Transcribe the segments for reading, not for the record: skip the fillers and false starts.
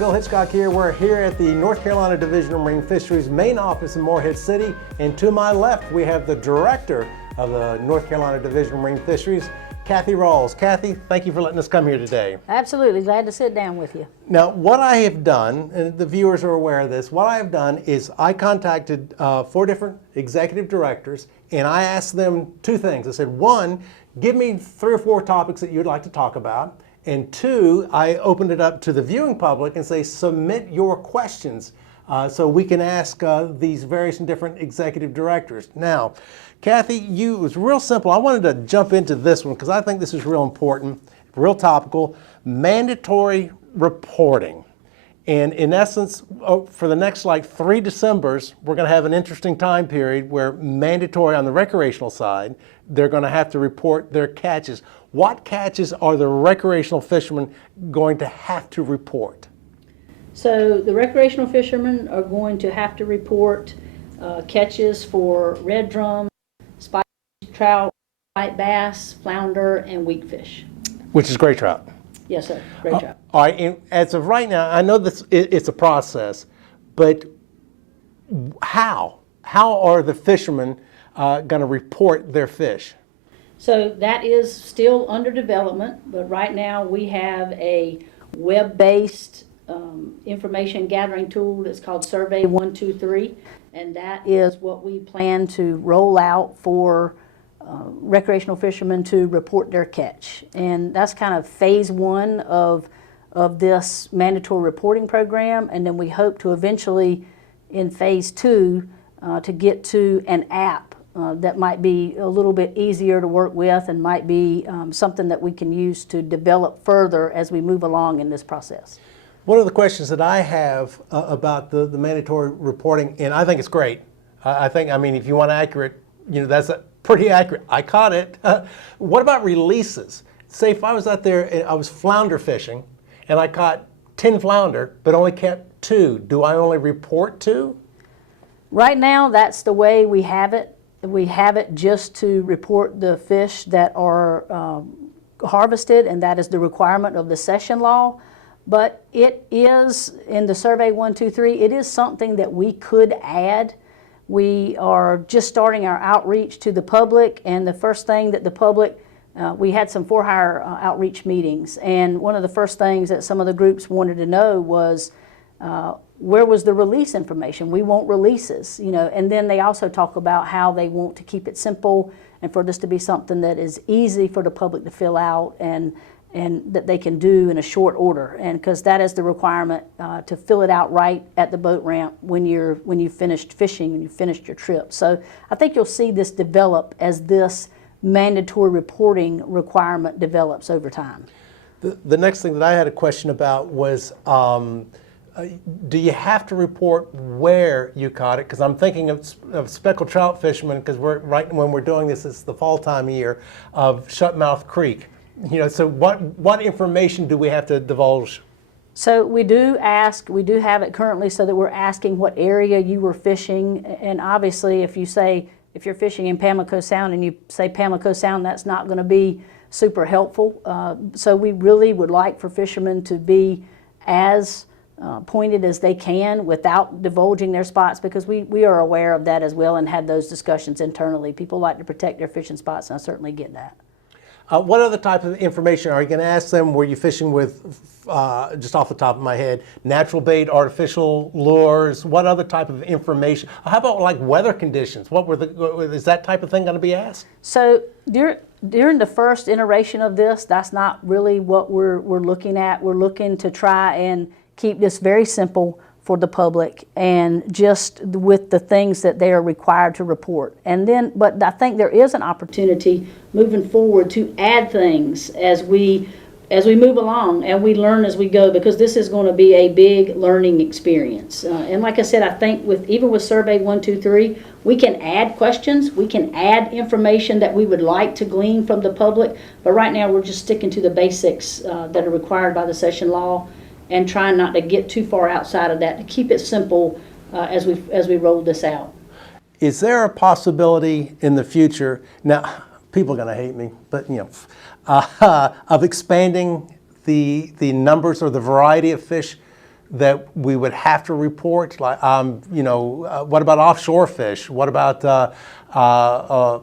Bill Hitchcock here. We're here at the North Carolina Division of Marine Fisheries main office in Morehead City. And to my left, we have the director of the North Carolina Division of Marine Fisheries, Director Rawls. Kathy, thank you for letting us come here today. Absolutely, glad to sit down with you. Now, what I have done, and the viewers are aware of this, what I have done is I contacted 4 different executive directors, and I asked them 2 things. I said, 1, give me 3 or 4 topics that you'd like to talk about. And 2, I opened it up to the viewing public and say, submit your questions so we can ask these various and different executive directors. Now, Kathy, it was real simple. I wanted to jump into this one because I think this is real important, real topical, mandatory reporting. And in essence, for the next like 3 Decembers, we're going to have an interesting time period where mandatory on the recreational side, they're going to have to report their catches. What catches are the recreational fishermen going to have to report? So the recreational fishermen are going to have to report catches for red drum, speckled trout, white bass, flounder, and weakfish. Which is gray trout. Yes, sir, gray trout. All right, and as of right now, I know this it's a process, but how are the fishermen going to report their fish? So that is still under development, but right now we have a web-based information gathering tool that's called Survey 123, and that is what we plan to roll out for recreational fishermen to report their catch. And that's kind of phase 1 of this mandatory reporting program, and then we hope to eventually in phase 2 to get to an app that might be a little bit easier to work with and might be something that we can use to develop further as we move along in this process. One of the questions that I have about the mandatory reporting, and I think it's great. I mean, if you want accurate, that's pretty accurate. I caught it. What about releases? Say if I was out there and I was flounder fishing and I caught 10 flounder but only kept 2, do I only report 2? Right now, that's the way we have it. We have it just to report the fish that are harvested, and that is the requirement of the session law. But it is, in the Survey 123, it is something that we could add. We are just starting our outreach to the public, and the first thing that the public, we had some for-hire outreach meetings, and one of the first things that some of the groups wanted to know was where was the release information? We want releases, and then they also talk about how they want to keep it simple and for this to be something that is easy for the public to fill out and that they can do in a short order, and because that is the requirement to fill it out right at the boat ramp when you've finished fishing and you've finished your trip. So I think you'll see this develop as this mandatory reporting requirement develops over time. The next thing that I had a question about was do you have to report where you caught it? Because I'm thinking of speckled trout fishermen, because right when we're doing this, it's the fall time of year, of Shutmouth Creek. So what information do we have to divulge? So we do have it currently so that we're asking what area you were fishing, and obviously if you're fishing in Pamlico Sound and you say Pamlico Sound, that's not going to be super helpful. So we really would like for fishermen to be as pointed as they can without divulging their spots, because we are aware of that as well and had those discussions internally. People like to protect their fishing spots, and I certainly get that. What other type of information are you going to ask them? Were you fishing with, just off the top of my head, natural bait, artificial lures? What other type of information? How about like weather conditions? Is that type of thing going to be asked? So during the first iteration of this, that's not really what we're looking at. We're looking to try and keep this very simple for the public and just with the things that they are required to report. And then, but I think there is an opportunity moving forward to add things as we move along and we learn as we go, because this is going to be a big learning experience. And like I said, I think even with Survey 123, we can add questions, we can add information that we would like to glean from the public, but right now we're just sticking to the basics that are required by the session law, and trying not to get too far outside of that, to keep it simple as we roll this out. Is there a possibility in the future, now people are going to hate me, but of expanding the numbers or the variety of fish that we would have to report? Like, what about offshore fish? What about, I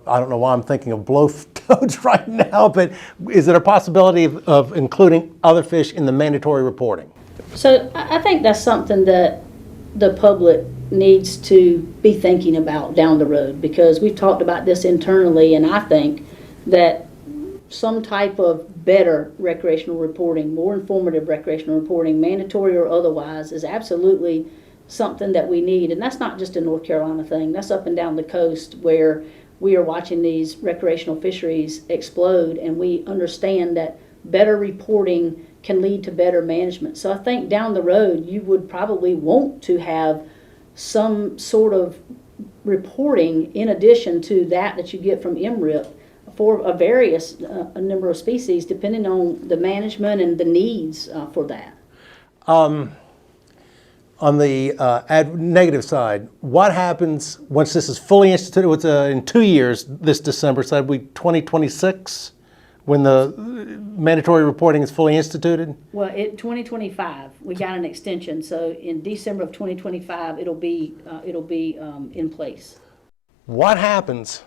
don't know why I'm thinking of blowtoads right now, but is there a possibility of including other fish in the mandatory reporting? So I think that's something that the public needs to be thinking about down the road, because we've talked about this internally, and I think that some type of better recreational reporting, more informative recreational reporting, mandatory or otherwise, is absolutely something that we need. And that's not just a North Carolina thing. That's up and down the coast, where we are watching these recreational fisheries explode, and we understand that better reporting can lead to better management. So I think down the road you would probably want to have some sort of reporting in addition to that you get from MRIP for a a number of species, depending on the management and the needs for that. On the negative side, what happens once this is fully instituted? It's in 2 years, this December, so that'd be 2026, when the mandatory reporting is fully instituted? Well, 2025, we got an extension, so in December of 2025, it'll be in place. What happens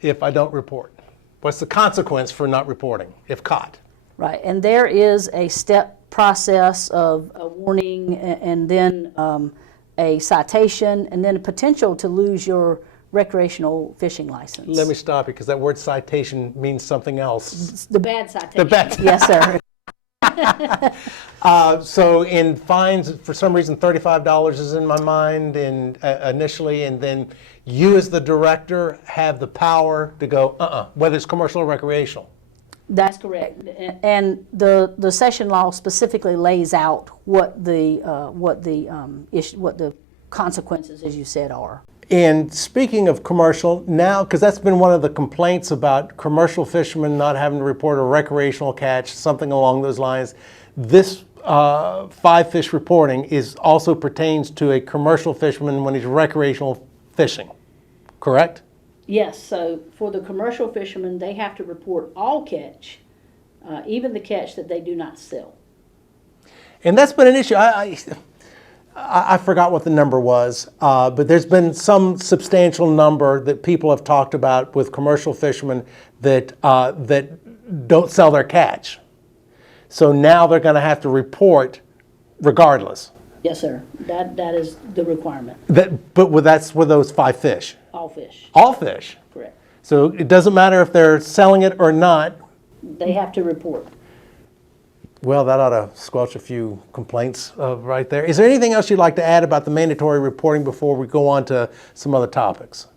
if I don't report? What's the consequence for not reporting if caught? Right, and there is a step process of a warning, and then a citation, and then a potential to lose your recreational fishing license. Let me stop you, because that word citation means something else. It's the bad citation. The bad. Yes, sir. So in fines, for some reason, $35 is in my mind initially, and then you as the director have the power to go, whether it's commercial or recreational. That's correct. And the session law specifically lays out what the consequences, as you said, are. And speaking of commercial, now, because that's been one of the complaints about commercial fishermen not having to report a recreational catch, something along those lines, this five fish reporting also pertains to a commercial fisherman when he's recreational fishing, correct? Yes, so for the commercial fishermen, they have to report all catch, even the catch that they do not sell. And that's been an issue. I forgot what the number was, but there's been some substantial number that people have talked about with commercial fishermen that don't sell their catch. So now they're going to have to report regardless. Yes, sir. That is the requirement. That's with those five fish. All fish. All fish. Correct. So it doesn't matter if they're selling it or not. They have to report. Well, that ought to squelch a few complaints right there. Is there anything else you'd like to add about the mandatory reporting before we go on to some other topics?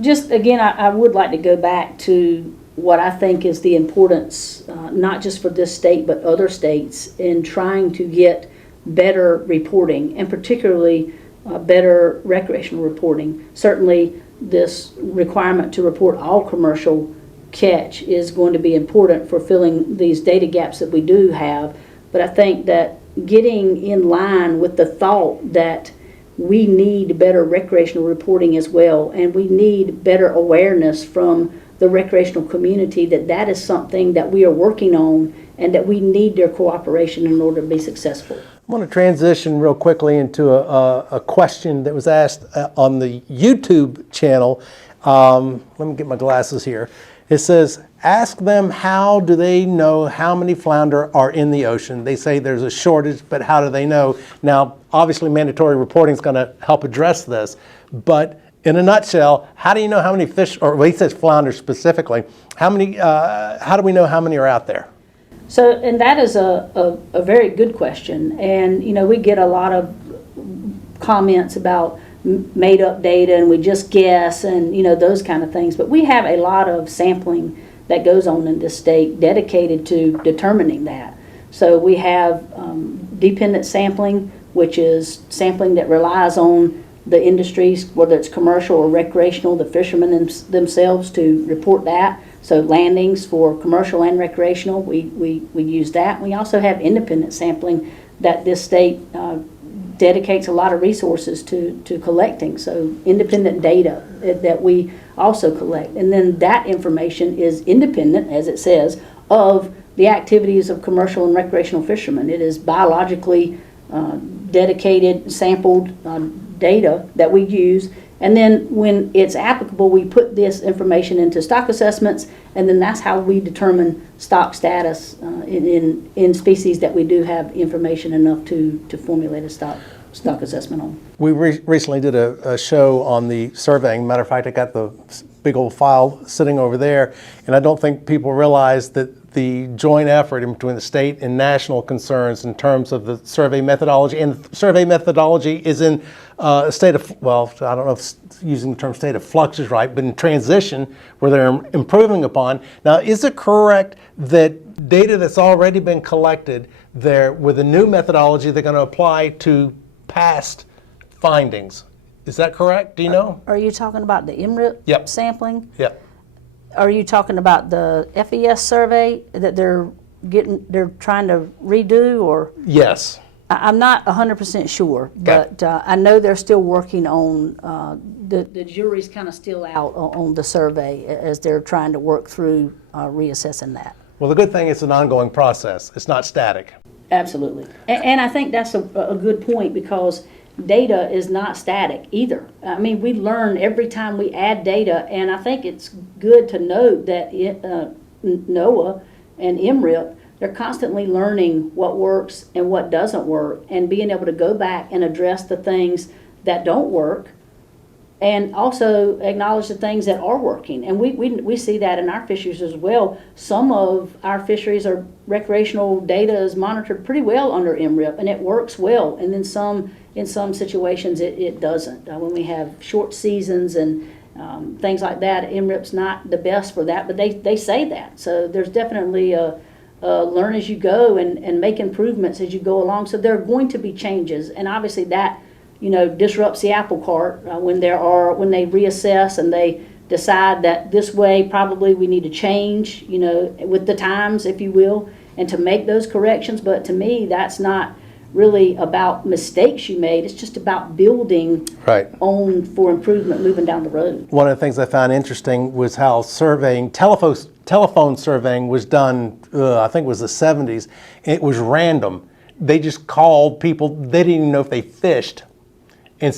Just again, I would like to go back to what I think is the importance, not just for this state, but other states, in trying to get better reporting, and particularly better recreational reporting. Certainly, this requirement to report all commercial catch is going to be important for filling these data gaps that we do have. But I think that getting in line with the thought that we need better recreational reporting as well, and we need better awareness from the recreational community that is something that we are working on, and that we need their cooperation in order to be successful. I want to transition real quickly into a question that was asked on the YouTube channel. Let me get my glasses here. It says, ask them how do they know how many flounder are in the ocean. They say there's a shortage, but how do they know? Now, obviously mandatory reporting is going to help address this, but in a nutshell, how do you know how many fish, or well, he says flounder specifically, how do we know how many are out there? So, and that is a very good question. And, we get a lot of comments about made up data and we just guess and, those kind of things. But we have a lot of sampling that goes on in this state dedicated to determining that. So we have dependent sampling, which is sampling that relies on the industries, whether it's commercial or recreational, the fishermen themselves to report that. So landings for commercial and recreational, we use that. We also have independent sampling that this state dedicates a lot of resources to collecting. So independent data that we also collect. And then that information is independent, as it says, of the activities of commercial and recreational fishermen. It is biologically dedicated, sampled data that we use. And then when it's applicable, we put this information into stock assessments, and then that's how we determine stock status in species that we do have information enough to formulate a stock assessment on. We recently did a show on the surveying. Matter of fact, I got the big old file sitting over there, and I don't think people realize that the joint effort in between the state and national concerns in terms of the survey methodology, and the survey methodology is in a state of, well, I don't know if using the term state of flux is right, but in transition where they're improving upon. Now, is it correct that data that's already been collected there with a new methodology they're going to apply to past findings? Is that correct? Do you know? Are you talking about the MRIP Yep. sampling? Yep. Are you talking about the FES survey that they're trying to redo, or? Yes. I'm not 100% sure, but I know they're still working on, the jury's kind of still out on the survey as they're trying to work through reassessing that. Well, the good thing is it's an ongoing process. It's not static. Absolutely. And I think that's a good point, because data is not static either. I mean, we learn every time we add data, and I think it's good to note that NOAA and MRIP, they're constantly learning what works and what doesn't work, and being able to go back and address the things that don't work, and also acknowledge the things that are working. And we see that in our fisheries as well. Some of our fisheries or recreational data is monitored pretty well under MRIP, and it works well. And then in some situations it doesn't. When we have short seasons and things like that, MRIP's not the best for that, but they say that. So there's definitely a learn as you go and make improvements as you go along. So there are going to be changes, and obviously that disrupts the apple cart when they reassess and they decide that this way probably we need to change, with the times, if you will, and to make those corrections. But to me, that's not really about mistakes you made. It's just about building on for improvement moving down the road. One of the things I found interesting was how telephone surveying was done, I think it was the 70s. It was random. They just called people. They didn't even know if they fished. And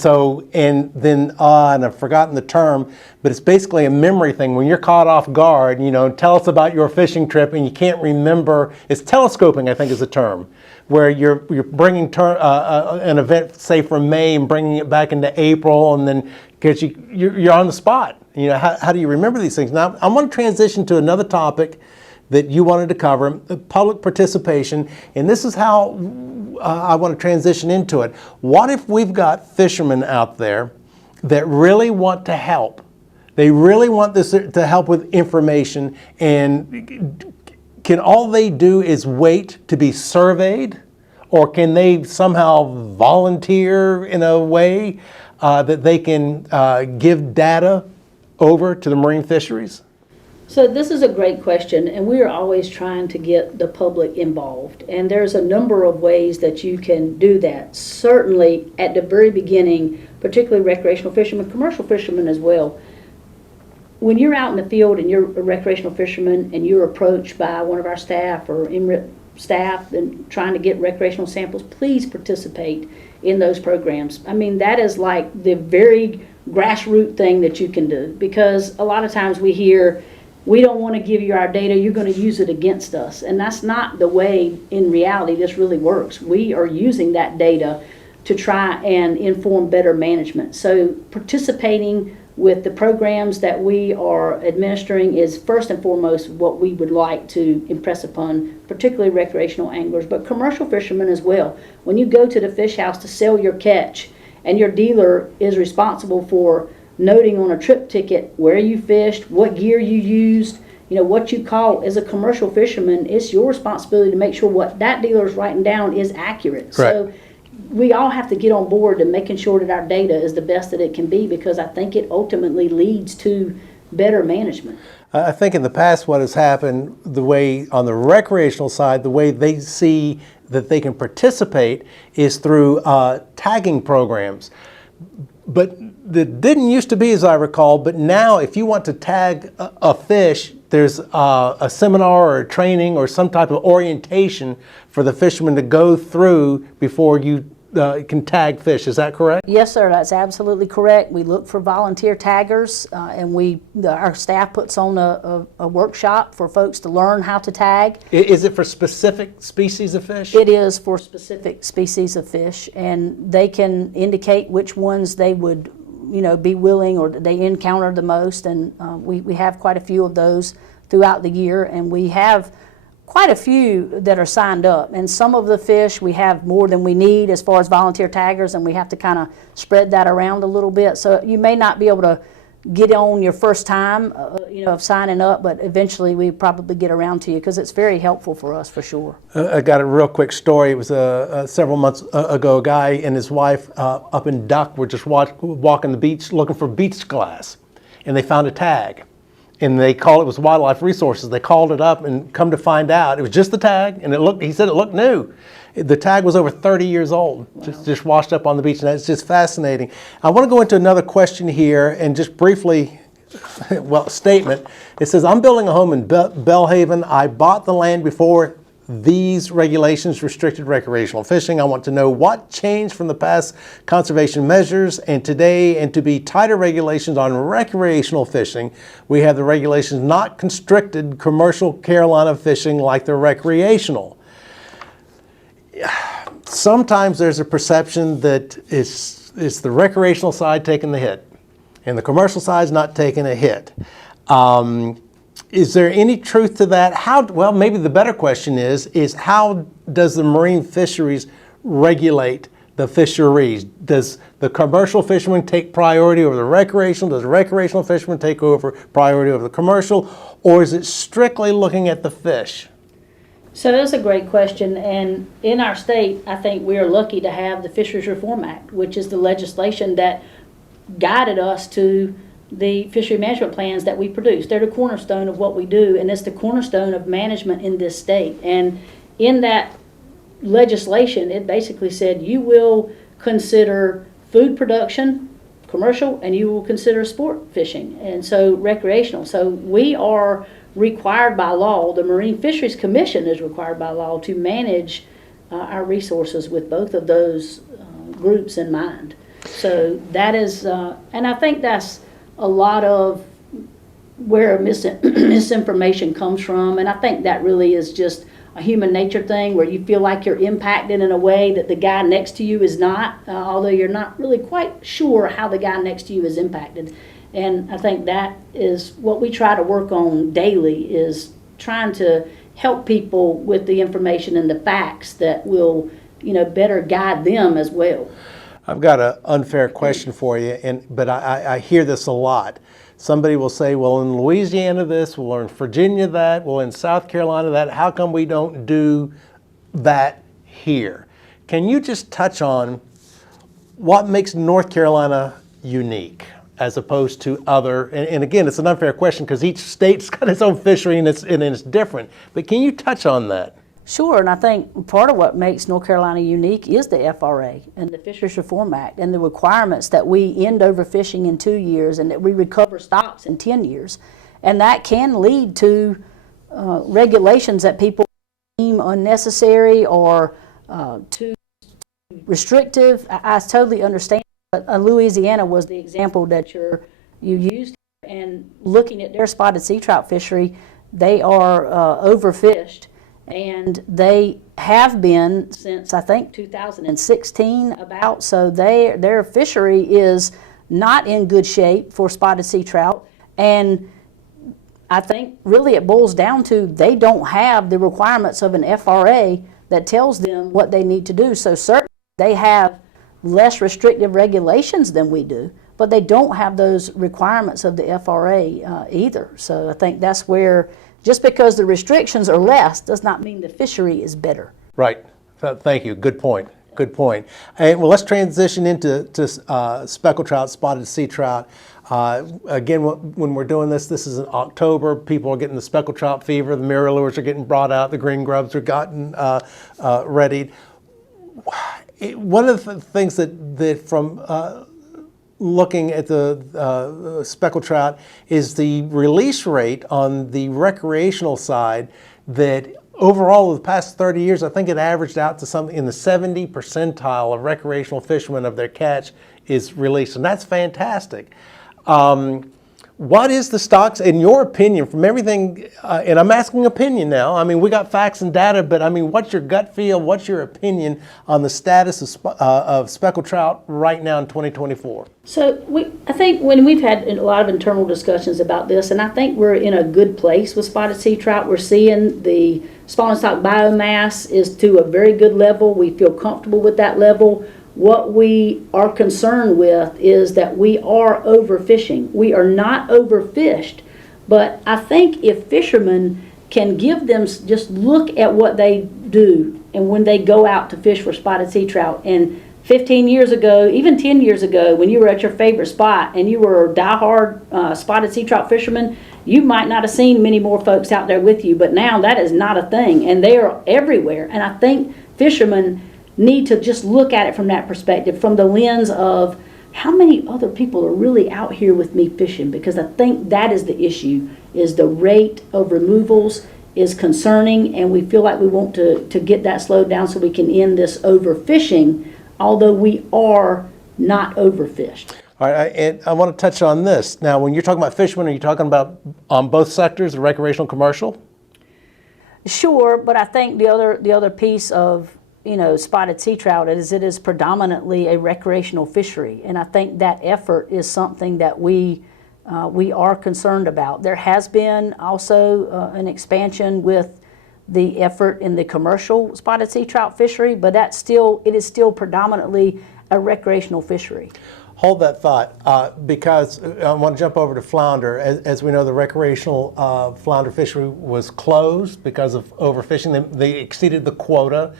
then I've forgotten the term, but it's basically a memory thing. When you're caught off guard, tell us about your fishing trip, and you can't remember. It's telescoping, I think, is the term, where you're bringing an event, say from May, and bringing it back into April, and then because you're on the spot. How do you remember these things? Now, I want to transition to another topic that you wanted to cover, public participation, and this is how I want to transition into it. What if we've got fishermen out there that really want to help? They really want this to help with information, and can all they do is wait to be surveyed? Or can they somehow volunteer in a way that they can give data over to the marine fisheries? So this is a great question, and we are always trying to get the public involved. And there's a number of ways that you can do that. Certainly at the very beginning, particularly recreational fishermen, commercial fishermen as well. When you're out in the field and you're a recreational fisherman and you're approached by one of our staff or MRIP staff and trying to get recreational samples, please participate in those programs. I mean, that is like the very grassroots thing that you can do, because a lot of times we hear, we don't want to give you our data, you're going to use it against us. And that's not the way in reality this really works. We are using that data to try and inform better management. So participating with the programs that we are administering is first and foremost what we would like to impress upon, particularly recreational anglers, but commercial fishermen as well. When you go to the fish house to sell your catch, and your dealer is responsible for noting on a trip ticket where you fished, what gear you used, what you caught. As a commercial fisherman, it's your responsibility to make sure what that dealer is writing down is accurate. So we all have to get on board to making sure that our data is the best that it can be, because I think it ultimately leads to better management. I think in the past what has happened, the way on the recreational side, the way they see that they can participate is through tagging programs. But that didn't used to be, as I recall, but now if you want to tag a fish, there's a seminar or a training or some type of orientation for the fishermen to go through before you can tag fish. Is that correct? Yes, sir, that's absolutely correct. We look for volunteer taggers, and our staff puts on a workshop for folks to learn how to tag. Is it for specific species of fish? It is for specific species of fish, and they can indicate which ones they would, be willing or they encounter the most. And we have quite a few of those throughout the year, and we have quite a few that are signed up. And some of the fish we have more than we need as far as volunteer taggers, and we have to kind of spread that around a little bit. So you may not be able to get on your first time, of signing up, but eventually we probably get around to you because it's very helpful for us for sure. I got a real quick story. It was several months ago. A guy and his wife up in Duck were just walking the beach looking for beach glass, and they found a tag. And it was Wildlife Resources. They called it up, and come to find out, it was just the tag, and he said it looked new. The tag was over 30 years old, wow. just washed up on the beach, and that's just fascinating. I want to go into another question here, and just briefly, statement. It says, I'm building a home in Belhaven. I bought the land before these regulations restricted recreational fishing. I want to know what changed from the past conservation measures and today, and to be tighter regulations on recreational fishing. We have the regulations not constricted commercial Carolina fishing like the recreational. Sometimes there's a perception that it's the recreational side taking the hit and the commercial side's not taking a hit. Is there any truth to that? Well, maybe the better question is how does the marine fisheries regulate the fisheries? Does the commercial fishermen take priority over the recreational? Does the recreational fishermen take priority over the commercial? Or is it strictly looking at the fish? So that's a great question, and in our state, I think we are lucky to have the Fisheries Reform Act, which is the legislation that guided us to the fishery management plans that we produce. They're the cornerstone of what we do, and it's the cornerstone of management in this state. And in that legislation, it basically said you will consider food production, commercial, and you will consider sport fishing, and so recreational. So we are required by law, the Marine Fisheries Commission is required by law to manage our resources with both of those groups in mind. So that is, and I think that's a lot of where misinformation comes from, and I think that really is just a human nature thing where you feel like you're impacted in a way that the guy next to you is not, although you're not really quite sure how the guy next to you is impacted. And I think that is what we try to work on daily, is trying to help people with the information and the facts that will, better guide them as well. I've got an unfair question for you, but I hear this a lot. Somebody will say, well, in Louisiana this, well, in Virginia that, well, in South Carolina that, how come we don't do that here? Can you just touch on what makes North Carolina unique as opposed to other, and again, it's an unfair question because each state's got its own fishery and it's different, but can you touch on that? Sure, and I think part of what makes North Carolina unique is the FRA and the Fisheries Reform Act and the requirements that we end overfishing in 2 years and that we recover stocks in 10 years. And that can lead to regulations that people deem unnecessary or too restrictive. I totally understand. But Louisiana was the example that you used, and looking at their spotted sea trout fishery, they are overfished, and they have been since I think 2016 about. So their fishery is not in good shape for spotted sea trout, and I think really it boils down to they don't have the requirements of an FRA that tells them what they need to do. So certainly they have less restrictive regulations than we do, but they don't have those requirements of the FRA either. So I think that's where, just because the restrictions are less does not mean the fishery is better. Right. Thank you. Good point. Good point. And well, let's transition into speckled trout, spotted sea trout. Again, when we're doing this is in October. People are getting the speckled trout fever. The mirror lures are getting brought out. The green grubs are gotten readied. One of the things that from looking at the speckled trout is the release rate on the recreational side, that overall, the past 30 years, I think it averaged out to something in the 70 percentile of recreational fishermen of their catch is released, and that's fantastic. What is the stocks, in your opinion, from everything, and I'm asking opinion now, I mean, we got facts and data, but I mean, what's your gut feel, what's your opinion on the status of speckled trout right now in 2024? So I think when we've had a lot of internal discussions about this, and I think we're in a good place with spotted sea trout. We're seeing the spawn and stock biomass is to a very good level. We feel comfortable with that level. What we are concerned with is that we are overfishing. We are not overfished, but I think if fishermen can give them, just look at what they do and when they go out to fish for spotted sea trout. And 15 years ago, even 10 years ago, when you were at your favorite spot and you were a diehard spotted sea trout fisherman, you might not have seen many more folks out there with you, but now that is not a thing, and they are everywhere. And I think fishermen need to just look at it from that perspective, from the lens of how many other people are really out here with me fishing, because I think that is the issue, is the rate of removals is concerning, and we feel like we want to get that slowed down so we can end this overfishing, although we are not overfished. All right, and I want to touch on this. Now, when you're talking about fishermen, are you talking about on both sectors, the recreational and commercial? Sure, but I think the other piece of spotted sea trout is it is predominantly a recreational fishery, and I think that effort is something that we are concerned about. There has been also an expansion with the effort in the commercial spotted sea trout fishery, but it is still predominantly a recreational fishery. Hold that thought, because I want to jump over to flounder. As we know, the recreational flounder fishery was closed because of overfishing. They exceeded the quota.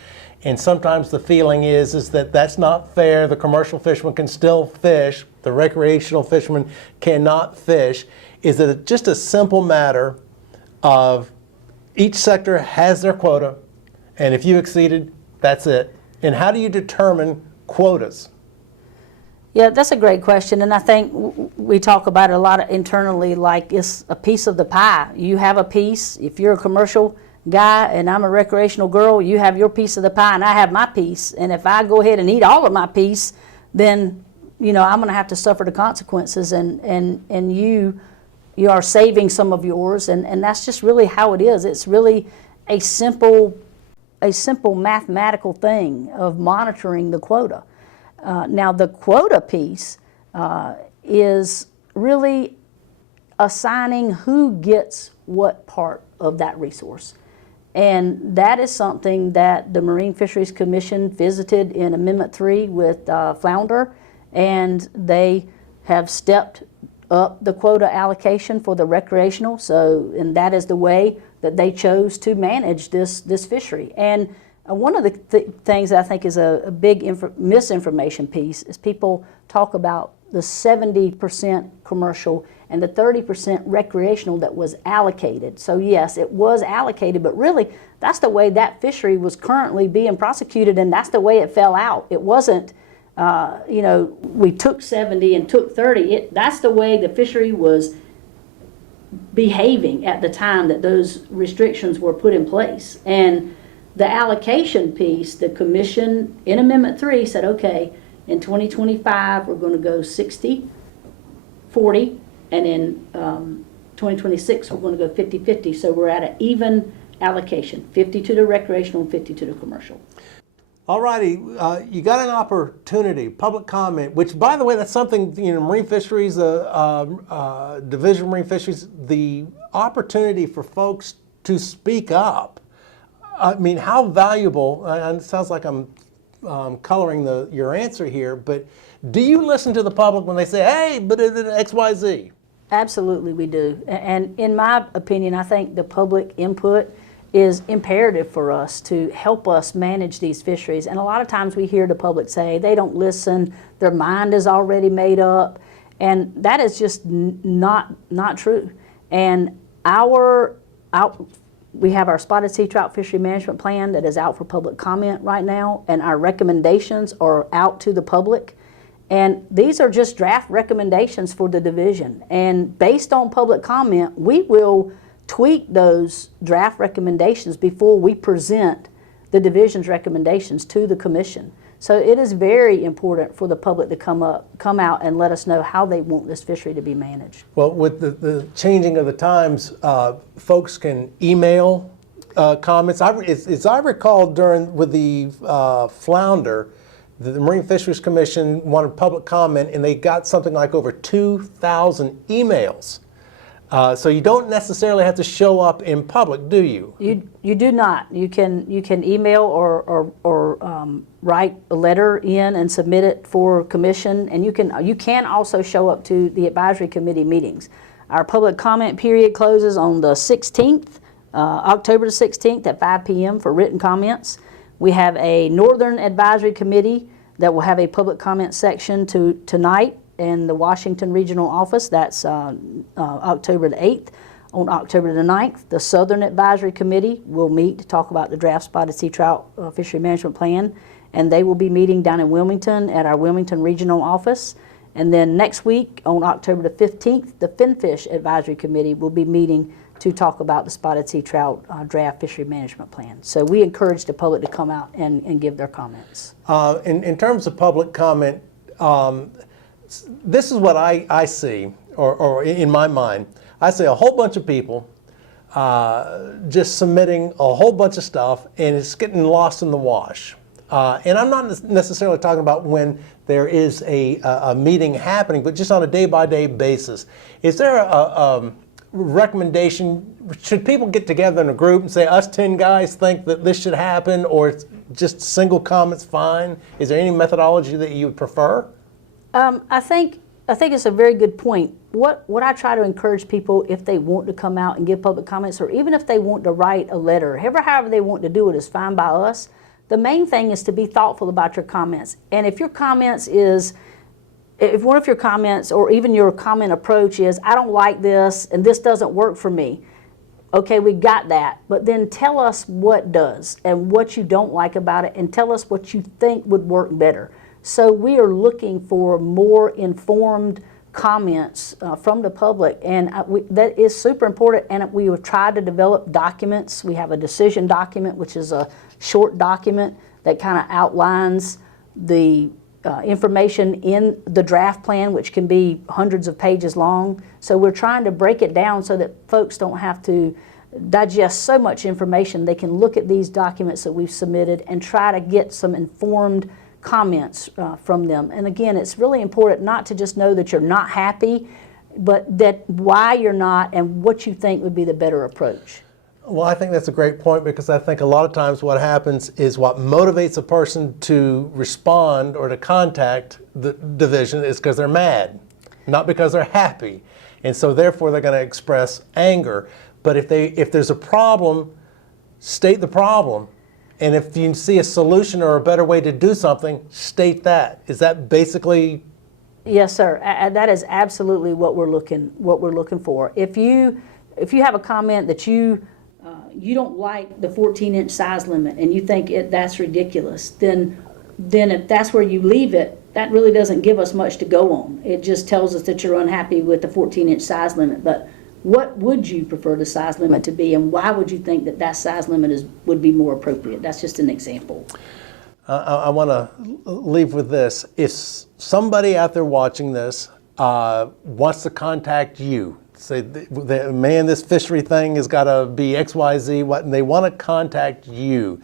And sometimes the feeling is that that's not fair. The commercial fisherman can still fish. The recreational fisherman cannot fish. Is it just a simple matter of each sector has their quota, and if you exceeded, that's it? And how do you determine quotas? Yeah, that's a great question, and I think we talk about it a lot internally, like it's a piece of the pie. You have a piece. If you're a commercial guy and I'm a recreational girl, you have your piece of the pie and I have my piece, and if I go ahead and eat all of my piece, then I'm going to have to suffer the consequences, and you are saving some of yours, and that's just really how it is. It's really a simple mathematical thing of monitoring the quota. Now the quota piece is really assigning who gets what part of that resource. And that is something that the Marine Fisheries Commission visited in Amendment 3 with flounder, and they have stepped up the quota allocation for the recreational. And that is the way that they chose to manage this fishery. And one of the things that I think is a big misinformation piece is people talk about the 70% commercial and the 30% recreational that was allocated. So yes, it was allocated, but really that's the way that fishery was currently being prosecuted, and that's the way it fell out. It wasn't, we took 70 and took 30. That's the way the fishery was behaving at the time that those restrictions were put in place. And the allocation piece, the commission in Amendment 3 said, okay, in 2025 we're going to go 60-40, and in 2026 we're going to go 50-50. So we're at an even allocation, 50 to the recreational and 50 to the commercial. All righty, you got an opportunity, public comment, which, by the way, that's something, Marine Fisheries, Division of Marine Fisheries, the opportunity for folks to speak up. I mean, how valuable, and it sounds like I'm coloring your answer here, but do you listen to the public when they say, hey, but it's X, Y, Z? Absolutely, we do. And in my opinion, I think the public input is imperative for us to help us manage these fisheries. And a lot of times we hear the public say they don't listen, their mind is already made up, and that is just not true. And we have our spotted sea trout fishery management plan that is out for public comment right now, and our recommendations are out to the public. And these are just draft recommendations for the division. And based on public comment, we will tweak those draft recommendations before we present the division's recommendations to the commission. So it is very important for the public to come out and let us know how they want this fishery to be managed. Well, with the changing of the times, folks can email comments. As I recall, with the flounder, the Marine Fisheries Commission wanted public comment, and they got something like over 2,000 emails. So you don't necessarily have to show up in public, do you? You do not. You can email or write a letter in and submit it for commission, and you can also show up to the advisory committee meetings. Our public comment period closes on the 16th, October the 16th at 5 p.m. for written comments. We have a Northern Advisory Committee that will have a public comment section tonight in the Washington Regional Office. That's October the 8th. On October the 9th, the Southern Advisory Committee will meet to talk about the draft spotted sea trout fishery management plan, and they will be meeting down in Wilmington at our Wilmington Regional Office. And then next week, on October the 15th, the Finfish Advisory Committee will be meeting to talk about the spotted sea trout draft fishery management plan. So we encourage the public to come out and give their comments. In terms of public comment, this is what I see, or in my mind. I see a whole bunch of people just submitting a whole bunch of stuff, and it's getting lost in the wash. And I'm not necessarily talking about when there is a meeting happening, but just on a day-by-day basis. Is there a recommendation? Should people get together in a group and say, us 10 guys think that this should happen, or just single comments fine? Is there any methodology that you would prefer? I think it's a very good point. What I try to encourage people, if they want to come out and give public comments, or even if they want to write a letter, however they want to do it is fine by us. The main thing is to be thoughtful about your comments. And if your comments if one of your comments or even your comment approach is, I don't like this and this doesn't work for me, okay, we got that. But then tell us what does and what you don't like about it, and tell us what you think would work better. So we are looking for more informed comments from the public, and that is super important. And we have tried to develop documents. We have a decision document, which is a short document that kind of outlines the information in the draft plan, which can be hundreds of pages long. So we're trying to break it down so that folks don't have to digest so much information. They can look at these documents that we've submitted and try to get some informed comments from them. And again, it's really important not to just know that you're not happy, but that why you're not and what you think would be the better approach. Well, I think that's a great point, because I think a lot of times what happens is what motivates a person to respond or to contact the division is because they're mad, not because they're happy. And so therefore they're going to express anger. But if there's a problem, state the problem. And if you see a solution or a better way to do something, state that. Is that basically? Yes, sir. That is absolutely what we're looking for. If you have a comment that you don't like the 14-inch size limit and you think that's ridiculous, then if that's where you leave it, that really doesn't give us much to go on. It just tells us that you're unhappy with the 14-inch size limit. But what would you prefer the size limit to be, and why would you think that size limit would be more appropriate? That's just an example. I want to leave with this. If somebody out there watching this wants to contact you, say, man, this fishery thing has got to be X, Y, Z, and they want to contact you,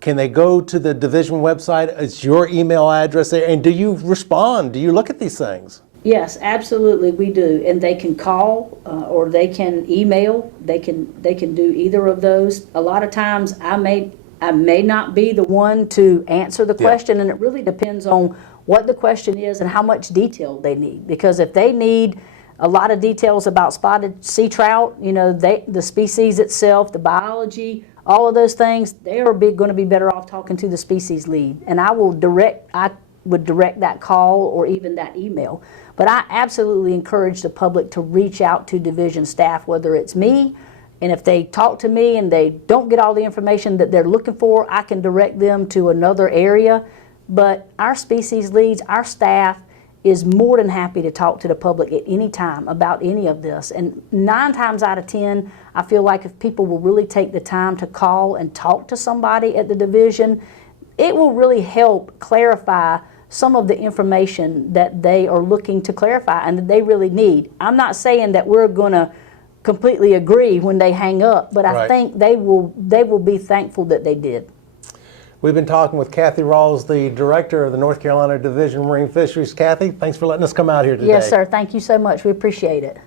can they go to the division website? It's your email address there, and do you respond? Do you look at these things? Yes, absolutely, we do. And they can call or they can email. They can do either of those. A lot of times I may not be the one to answer the question, and it really depends on what the question is and how much detail they need. Because if they need a lot of details about spotted sea trout, the species itself, the biology, all of those things, they are going to be better off talking to the species lead. And I would direct that call or even that email. But I absolutely encourage the public to reach out to division staff, whether it's me, and if they talk to me and they don't get all the information that they're looking for, I can direct them to another area But our species leads, our staff is more than happy to talk to the public at any time about any of this. And 9 times out of 10, I feel like if people will really take the time to call and talk to somebody at the division, it will really help clarify some of the information that they are looking to clarify and that they really need. I'm not saying that we're going to completely agree when they hang up, but I Right. think they will be thankful that they did. We've been talking with Kathy Rawls, the director of the North Carolina Division of Marine Fisheries. Kathy, thanks for letting us come out here today. Yes, sir. Thank you so much. We appreciate it.